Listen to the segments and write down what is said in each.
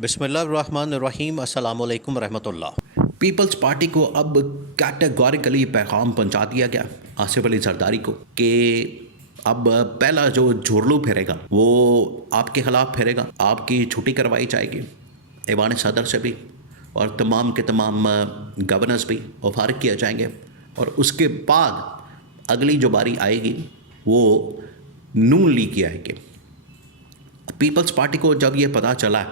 बिस्मिल्लाहिर्रहमानिर्रहीम अस्सलामु अलैकुम रहमतुल्लाह। पीपल्स पार्टी को अब कैटेगोरिकली पैगाम पहुंचा दिया गया आसिफ अली जरदारी को कि अब पहला जो झुरलू फिरेगा वो आपके खिलाफ फिरेगा, आपकी छुट्टी करवाई जाएगी ऐवान सदर से भी, और तमाम के तमाम गवर्नर्स भी और फारिग किए जाएंगे। और उसके बाद अगली जो बारी आएगी वो नून लीग की आएगी। पीपल्स पार्टी को जब ये पता चला,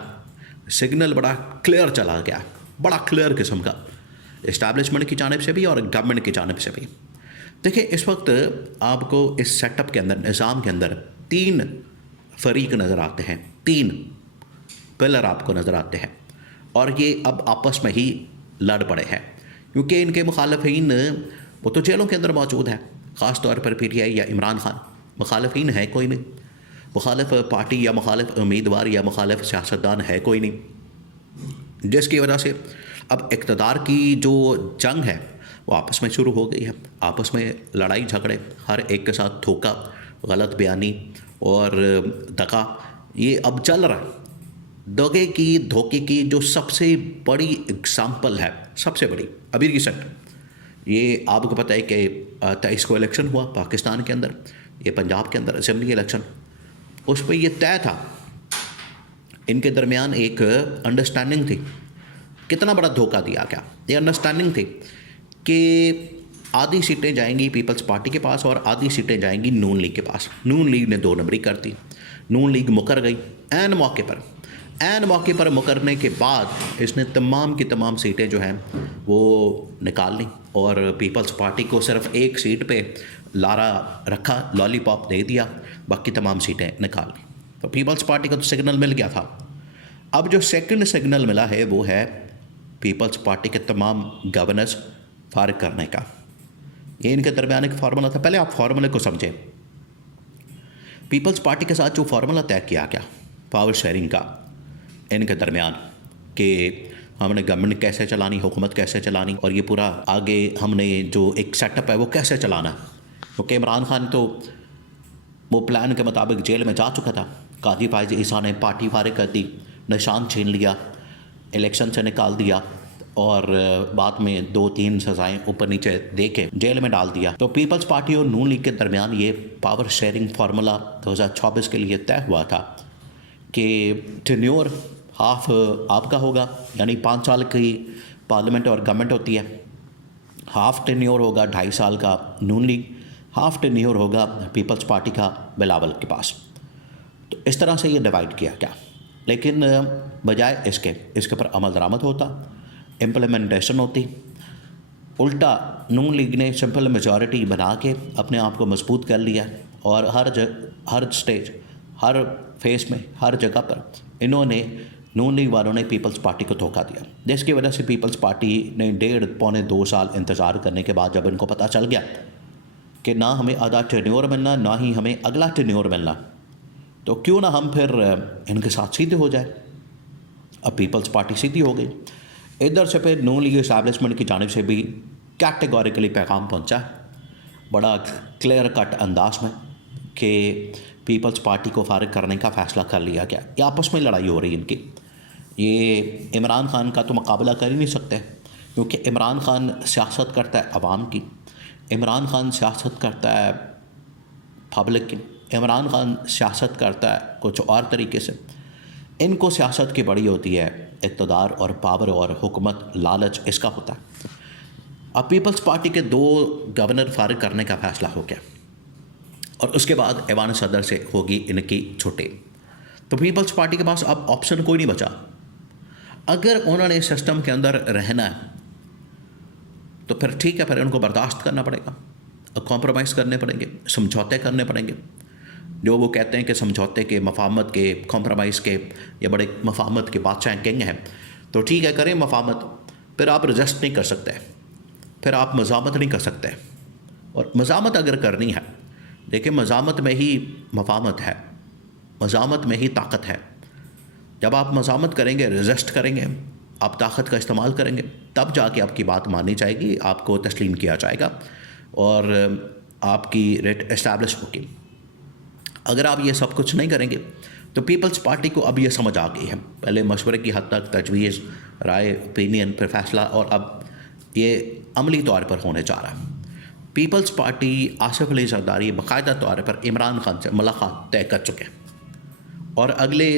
सिग्नल बड़ा क्लियर चला गया, बड़ा क्लियर किस्म का, इस्टेब्लिशमेंट की जानिब से भी और गवर्नमेंट की जानिब से भी। देखिए, इस वक्त आपको इस सेटअप के अंदर, निज़ाम के अंदर 3 फरीक नज़र आते हैं, 3 पिलर आपको नज़र आते हैं, और ये अब आपस में ही लड़ पड़े हैं क्योंकि इनके मुखालफीन वो तो जेलों के अंदर मौजूद है। ख़ास तौर पर PTI या इमरान खान, मुखालफीन है कोई नहीं, मुखालिफ पार्टी या मुखालिफ उम्मीदवार या मुखालिफ सियासतदान है कोई नहीं, जिसकी वजह से अब इक़्तिदार की जो जंग है वो आपस में शुरू हो गई है। आपस में लड़ाई झगड़े, हर एक के साथ धोखा, गलत बयानी और दगा, ये अब चल रहा है। धोखे की जो सबसे बड़ी एग्जाम्पल है, सबसे बड़ी अभी रिसेंट, ये आपको पता है कि 23 को इलेक्शन हुआ पाकिस्तान के अंदर, ये पंजाब के अंदर असेंबली इलेक्शन, उस पर यह तय था, इनके दरमियान एक अंडरस्टैंडिंग थी। कितना बड़ा धोखा दिया गया। ये अंडरस्टैंडिंग थी कि आधी सीटें जाएंगी पीपल्स पार्टी के पास और आधी सीटें जाएंगी नून लीग के पास। नून लीग ने 2 नंबरी कर दी, नून लीग मुकर गई ऐन मौके पर मुकरने के बाद इसने तमाम की तमाम सीटें जो हैं वो निकाल ली और पीपल्स पार्टी को सिर्फ एक सीट पे लारा रखा, लॉलीपॉप दे दिया, बाकी तमाम सीटें निकाल ली। तो पीपल्स पार्टी को तो सिग्नल मिल गया था। अब जो सेकंड सिग्नल मिला है वो है पीपल्स पार्टी के तमाम गवर्नर्स फारिग करने का। ये इनके दरमियान एक फार्मूला था। पहले आप फार्मूले को समझें। पीपल्स पार्टी के साथ जो फार्मूला तय किया गया पावर शेयरिंग का इनके दरमियान, कि हमने गवर्नमेंट कैसे चलानी, हुकूमत कैसे चलानी, और ये पूरा आगे हमने जो एक सेटअप है वो कैसे चलाना। क्योंकि इमरान खान तो वो प्लान के मुताबिक जेल में जा चुका था। काजी फायज़ ईसा ने पार्टी फारिग कर दी, निशान छीन लिया, इलेक्शन से निकाल दिया और बाद में 2-3 सज़ाएँ ऊपर नीचे दे के जेल में डाल दिया। तो पीपल्स पार्टी और नून लीग के दरमियान ये पावर शेयरिंग फार्मूला 2024 के लिए तय हुआ था कि टेन्योर हाफ आपका होगा, यानी 5 साल की पार्लियामेंट और गवर्नमेंट होती है, हाफ टेन्योर होगा 2.5 साल का नून लीग, हाफ टेन्योर होगा पीपल्स पार्टी का बिलावल के पास। तो इस तरह से ये डिवाइड किया गया। लेकिन बजाय इसके पर अमल दरामद होता, इम्प्लीमेंटेशन होती, उल्टा नून लीग ने सिंपल मेजॉरिटी बना के अपने आप को मजबूत कर लिया और हर स्टेज, हर फेस में, हर जगह पर इन्होंने, नून लीग वालों ने पीपल्स पार्टी को धोखा दिया, जिसकी वजह से पीपल्स पार्टी ने 1.5-2 साल इंतज़ार करने के बाद जब इनको पता चल गया कि ना हमें आधा टेन्योर मिलना, ना ही हमें अगला टेन्योर मिलना, तो क्यों ना हम फिर इनके साथ सीधे हो जाए। अब पीपल्स पार्टी सीधी हो गई। इधर से फिर नून लीग इस्टेब्लिशमेंट की जानिब से भी कैटेगोरिकली पैगाम पहुंचा, बड़ा क्लियर कट अंदाज में, कि पीपल्स पार्टी को फारिग करने का फ़ैसला कर लिया गया। ये आपस में लड़ाई हो रही है इनकी। ये इमरान खान का तो मुकाबला कर ही नहीं सकते, क्योंकि इमरान खान सियासत करता है अवाम की, इमरान खान सियासत करता है पब्लिक की, इमरान खान सियासत करता है कुछ और तरीके से। इनको सियासत की बड़ी होती है, इक़्तिदार और पावर और हुकूमत, लालच इसका होता है। अब पीपल्स पार्टी के 2 गवर्नर फारिग करने का फ़ैसला हो गया और उसके बाद ऐवान सदर से होगी इनकी छुट्टी। तो पीपल्स पार्टी के पास अब ऑप्शन कोई नहीं बचा। अगर उन्होंने सिस्टम के अंदर रहना है तो फिर ठीक है, फिर उनको बर्दाश्त करना पड़ेगा, कॉम्प्रोमाइज़ करने पड़ेंगे, समझौते करने पड़ेंगे। जो वो कहते हैं कि समझौते के, मफाहमत के, कॉम्प्रोमाइज़ के, ये बड़े मफाहमत के बादशाह किंग हैं, तो ठीक है, करें मफाहमत, फिर आप रजिस्ट नहीं कर सकते, फिर आप मज़ामत नहीं कर सकते। और मज़ामत अगर करनी है, देखिए, मज़ामत में ही मफाहमत है, मज़ामत में ही ताकत है। जब आप मज़ामत करेंगे, रजिस्ट करेंगे, आप ताकत का इस्तेमाल करेंगे, तब जाके आपकी बात मानी जाएगी, आपको तस्लीम किया जाएगा और आपकी रेट इस्टेब्लिश होगी। अगर आप ये सब कुछ नहीं करेंगे तो पीपल्स पार्टी को अब ये समझ आ गई है, पहले मशवरे की हद तक तजवीज़, राय, ओपिनियन, फिर फैसला, और अब ये अमली तौर पर होने जा रहा है। पीपल्स पार्टी आसिफ अली जरदारी बाकायदा तौर पर इमरान खान से मुलाकात तय कर चुके हैं और अगले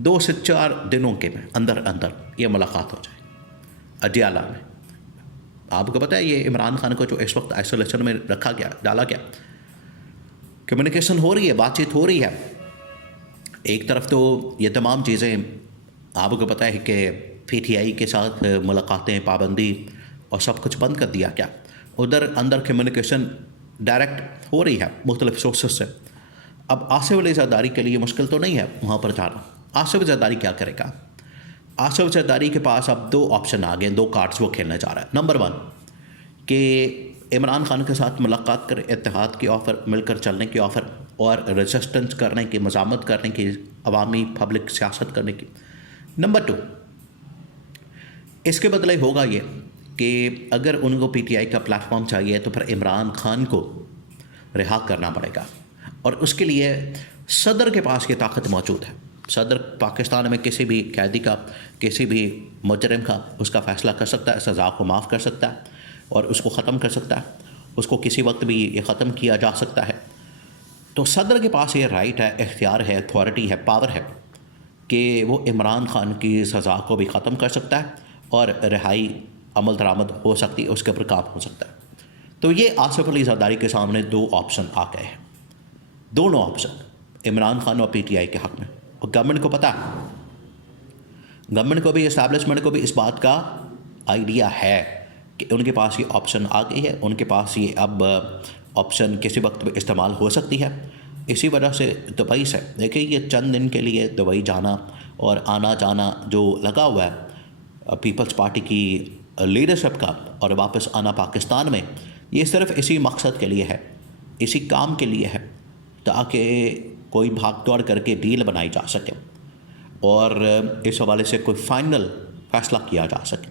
2 से 4 दिनों के में अंदर अंदर ये मुलाकात हो जाए अडियाला में। आपको पता है ये इमरान खान को जो इस वक्त आइसोलेशन में रखा गया, डाला गया, कम्युनिकेशन हो रही है, बातचीत हो रही है। एक तरफ तो ये तमाम चीज़ें आपको पता है कि PTI के साथ मुलाकातें, पाबंदी और सब कुछ बंद कर दिया गया। उधर अंदर कम्युनिकेशन डायरेक्ट हो रही है मुख्तलिफ सोर्सेस से। अब आसिफ अली जरदारी के लिए मुश्किल तो नहीं है वहाँ पर जाना। आसिफ जरदारी क्या करेगा? आसिफ जरदारी के पास अब 2 ऑप्शन आ गए, 2 कार्ड्स वो खेलने जा रहा है। नंबर 1 कि इमरान खान के साथ मुलाकात कर इत्तेहाद की ऑफ़र, मिलकर चलने की ऑफ़र और रेजिस्टेंस करने की, मज़ामत करने की, अवामी पब्लिक सियासत करने की। नंबर 2 इसके बदले होगा ये कि अगर उनको PTI का प्लेटफॉर्म चाहिए तो फिर इमरान खान को रिहा करना पड़ेगा और उसके लिए सदर के पास ये ताकत मौजूद है। सदर पाकिस्तान में किसी भी कैदी का, किसी भी मुजरिम का उसका फ़ैसला कर सकता है, सज़ा को माफ़ कर सकता है और उसको ख़त्म कर सकता है। उसको किसी वक्त भी ये ख़त्म किया जा सकता है। तो सदर के पास ये राइट है, इख्तियार है, अथॉरिटी है, पावर है कि वो इमरान खान की सज़ा को भी ख़त्म कर सकता है और रिहाई अमल दरामद हो सकती है, उसके ऊपर काम हो सकता है। तो ये आसिफ अली जरदारी के सामने 2 ऑप्शन आ गए हैं, दोनों ऑप्शन इमरान खान और PTI के हक़ में। और गवर्नमेंट को पता है, गवर्नमेंट को भी, इस्टेब्लिशमेंट को भी इस बात का आइडिया है कि उनके पास ये ऑप्शन आ गई है, उनके पास ये अब ऑप्शन किसी वक्त भी इस्तेमाल हो सकती है। इसी वजह से दुबई से, देखिए ये चंद दिन के लिए दुबई जाना और आना जाना जो लगा हुआ है पीपल्स पार्टी की लीडरशिप का और वापस आना पाकिस्तान में, ये सिर्फ इसी मकसद के लिए है, इसी काम के लिए है ताकि कोई भाग दौड़ करके डील बनाई जा सके और इस हवाले से कोई फ़ाइनल फ़ैसला किया जा सके।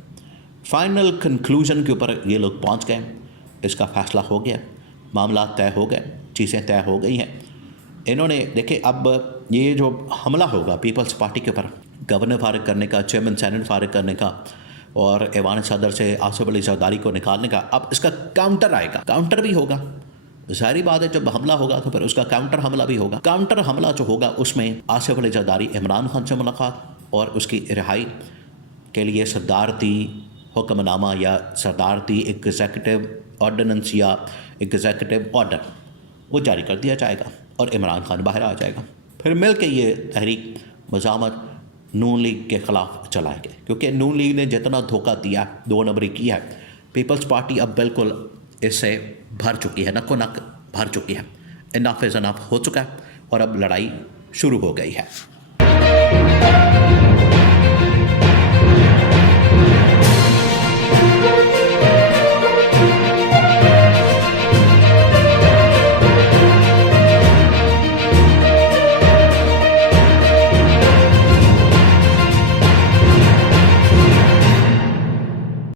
फ़ाइनल कंक्लूजन के ऊपर ये लोग पहुंच गए, इसका फ़ैसला हो गया, मामला तय हो गए, चीज़ें तय हो गई हैं। इन्होंने देखिए अब ये जो हमला होगा पीपल्स पार्टी के ऊपर, गवर्नर फारिग करने का, चेयरमैन सेनेट फारिग करने का और ऐवान सदर से आसिफ अली जरदारी को निकालने का, अब इसका काउंटर आएगा, काउंटर भी होगा। ज़ाहिर बात है जब हमला होगा तो फिर उसका काउंटर हमला भी होगा। काउंटर हमला जो होगा उसमें आसिफ अली जरदारी इमरान खान से मुलाकात और उसकी रिहाई के लिए सदारती हुक्मनामा या सदारती एग्जीक्यूटिव ऑर्डिनेंस या एग्जीक्यूटिव ऑर्डर वो जारी कर दिया जाएगा और इमरान खान बाहर आ जाएगा। फिर मिल के ये तहरीक मज़ामत नून लीग के ख़िलाफ़ चलाएंगे, क्योंकि नून लीग ने जितना धोखा दिया, 2 नंबरी किया है, पीपल्स पार्टी अब बिल्कुल इससे भर चुकी है, नक्को नक भर चुकी है। इनाफ इज़ इनाफ हो चुका है और अब लड़ाई शुरू हो गई है।